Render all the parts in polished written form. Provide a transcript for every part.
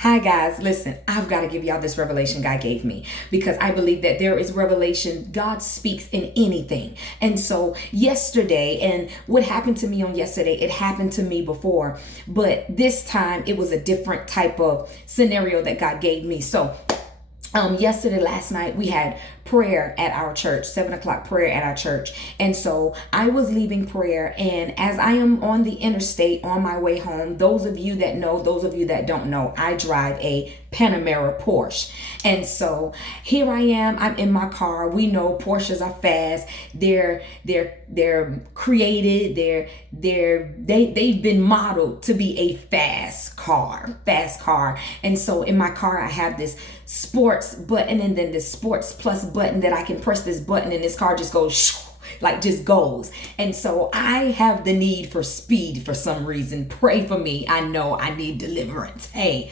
Hi guys, listen, I've got to give y'all this revelation God gave me because I believe that there is revelation. God speaks in anything. And so yesterday, and what happened to me on yesterday, it happened to me before, but this time it was a different type of scenario that God gave me. So yesterday, last night, we had prayer at our church, 7 o'clock prayer at our church. And so I was leaving prayer, and as I am on the interstate on my way home, those of you that know, those of you that don't know, I drive a Panamera Porsche. And so here I am, I'm in my car. We know Porsches are fast. They're created, they've been modeled to be a fast car. And so in my car, I have this sports button and then this sports plus button that I can press this button and this car just goes just goes. And so I have the need for speed for some reason. Pray for me. I know I need deliverance. Hey.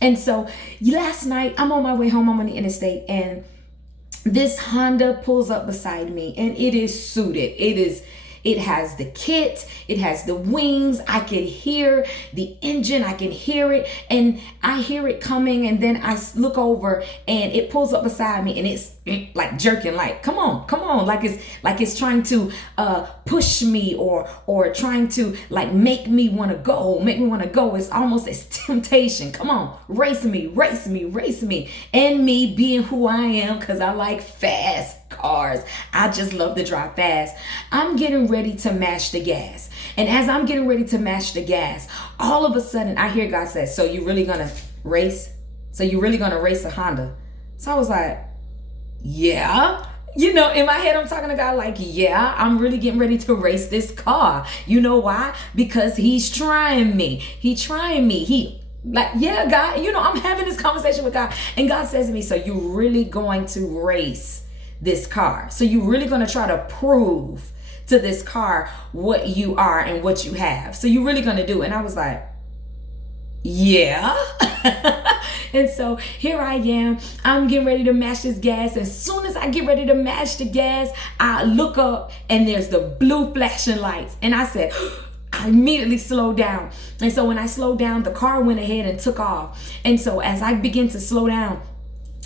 And so last night I'm on my way home. I'm on the interstate and this Honda pulls up beside me and it is suited. It has the kit, it has the wings. I can hear the engine, I can hear it, and I hear it coming, and then I look over and it pulls up beside me and it's like jerking, like come on, like it's trying to push me or trying to like make me want to go. It's almost as temptation. Come on, race me. And me being who I am, because I like fast cars, I just love to drive fast. I'm getting ready to mash the gas, and as I'm getting ready to mash the gas, all of a sudden I hear God say, so you really gonna race? So you really gonna race a Honda? So I was like, yeah. In my head, I'm talking to God like, yeah, I'm really getting ready to race this car. You know why? Because he's trying me. He like, yeah, God, I'm having this conversation with God. And God says to me, so you really going to race this car? So you really going to try to prove to this car what you are and what you have? So you really going to do it? And I was like, yeah. And so here I am, I'm getting ready to mash this gas. As soon as I get ready to mash the gas, I look up and there's the blue flashing lights. And I said, I immediately slowed down. And so when I slowed down, the car went ahead and took off. And so as I began to slow down,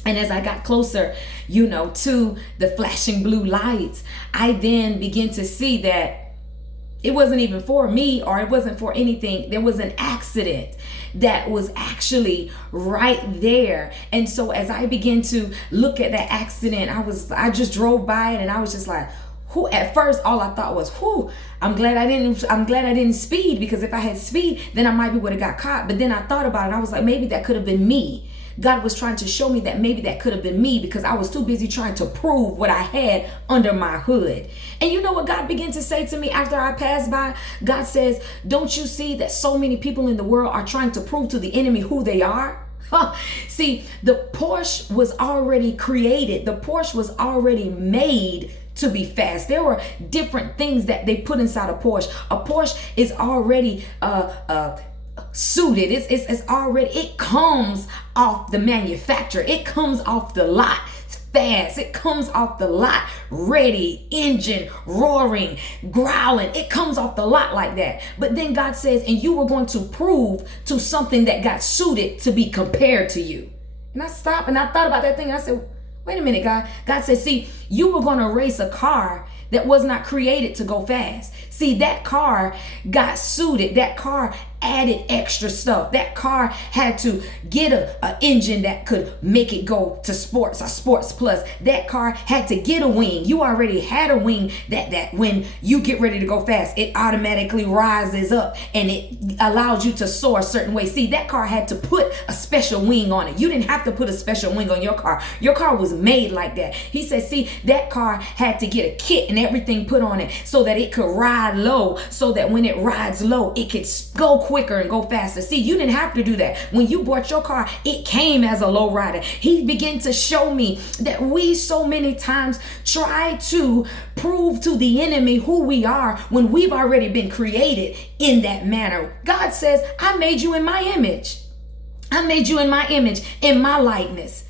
and as I got closer, to the flashing blue lights, I then began to see that it wasn't even for me or it wasn't for anything. There was an accident that was actually right there. And so as I began to look at that accident, I just drove by it and I was just like, who? At first, all I thought was, I'm glad I didn't speed, because if I had speed, then I might would have got caught. But then I thought about it and I was like, maybe that could have been me. God was trying to show me that maybe that could have been me, because I was too busy trying to prove what I had under my hood. And you know what God began to say to me after I passed by? God says, don't you see that so many people in the world are trying to prove to the enemy who they are? See, the Porsche was already created. The Porsche was already made to be fast. There were different things that they put inside a Porsche. A Porsche is already suited. It's already, it comes off the manufacturer. It comes off the lot fast. It comes off the lot ready, engine roaring, growling. It comes off the lot like that. But then God says, and you were going to prove to something that got suited to be compared to you. And I stopped and I thought about that thing. And I said, wait a minute, God. God said, see, you were going to race a car that was not created to go fast. See, that car got suited. That car added extra stuff. That car had to get a engine that could make it go to sports or sports plus. That car had to get a wing. You already had a wing that when you get ready to go fast, it automatically rises up and it allows you to soar a certain way. See, that car had to put a special wing on it. You didn't have to put a special wing on your car. Your car was made like that. He said, see, that car had to get a kit and everything put on it so that it could ride low, so that when it rides low, it could go quicker and go faster. See, you didn't have to do that. When you bought your car, it came as a low rider. He began to show me that we so many times try to prove to the enemy who we are when we've already been created in that manner. God says, I made you in my image. I made you in my image, in my likeness.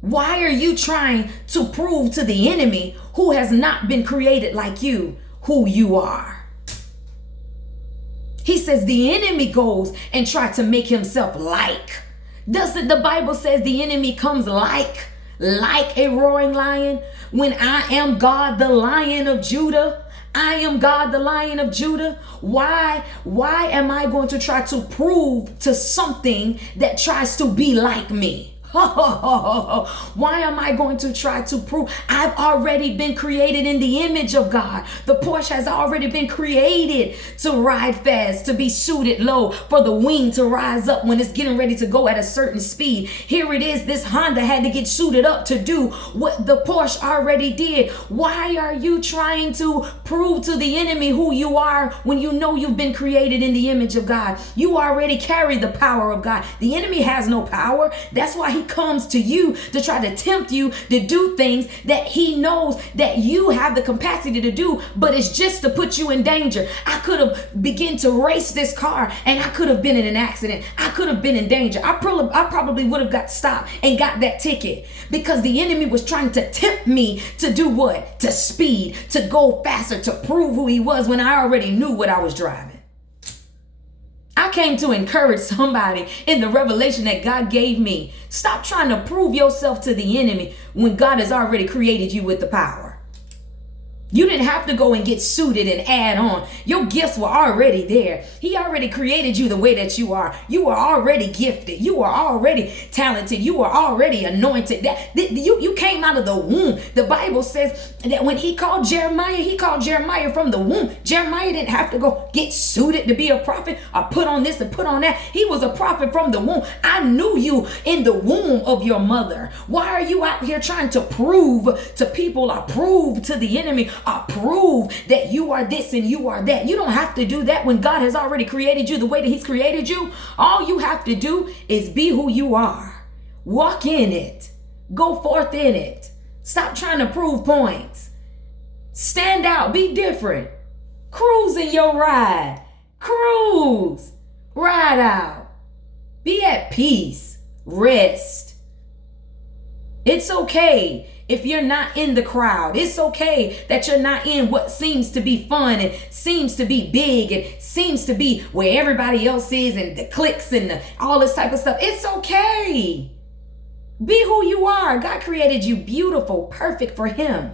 Why are you trying to prove to the enemy who has not been created like you who you are? He says the enemy goes and tries to make himself like Doesn't the Bible says the enemy comes like a roaring lion? When I am God, the Lion of Judah. I am God, the Lion of Judah. Why am I going to try to prove to something that tries to be like me? Why am I going to try to prove? I've already been created in the image of God. The Porsche has already been created to ride fast, to be suited low, for the wing to rise up when it's getting ready to go at a certain speed. Here it is. This Honda had to get suited up to do what the Porsche already did. Why are you trying to prove to the enemy who you are when you know you've been created in the image of God? You already carry the power of God. The enemy has no power. That's why he comes to you to try to tempt you to do things that he knows that you have the capacity to do, but it's just to put you in danger. I could have begun to race this car and I could have been in an accident. I could have been in danger. I probably would have got stopped and got that ticket because the enemy was trying to tempt me to do what? To speed, to go faster, to prove who he was when I already knew what I was driving. I came to encourage somebody in the revelation that God gave me. Stop trying to prove yourself to the enemy when God has already created you with the power. You didn't have to go and get suited and add on. Your gifts were already there. He already created you the way that you are. You are already gifted. You are already talented. You are already anointed. You came out of the womb. The Bible says that when he called Jeremiah from the womb. Jeremiah didn't have to go get suited to be a prophet or put on this and put on that. He was a prophet from the womb. I knew you in the womb of your mother. Why are you out here trying to prove to people or prove to the enemy or prove that you are this and you are that? You don't have to do that when God has already created you the way that he's created you. All you have to do is be who you are. Walk in it. Go forth in it. Stop trying to prove points. Stand out. Be different. Cruise in your ride. Cruise. Ride out. Be at peace. Rest. It's okay if you're not in the crowd. It's okay that you're not in what seems to be fun and seems to be big and seems to be where everybody else is and the cliques and all this type of stuff. It's okay. Be who you are. God created you beautiful, perfect for him.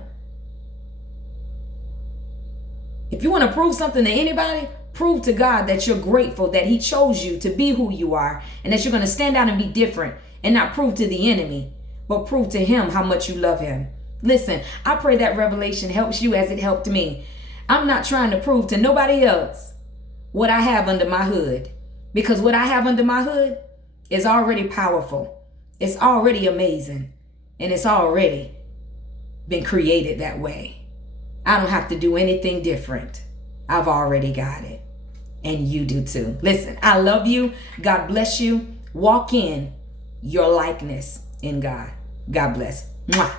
If you want to prove something to anybody, prove to God that you're grateful that he chose you to be who you are and that you're going to stand out and be different and not prove to the enemy, but prove to him how much you love him. Listen, I pray that revelation helps you as it helped me. I'm not trying to prove to nobody else what I have under my hood, because what I have under my hood is already powerful. It's already amazing, and it's already been created that way. I don't have to do anything different. I've already got it, and you do too. Listen, I love you. God bless you. Walk in your likeness in God. God bless. Mwah.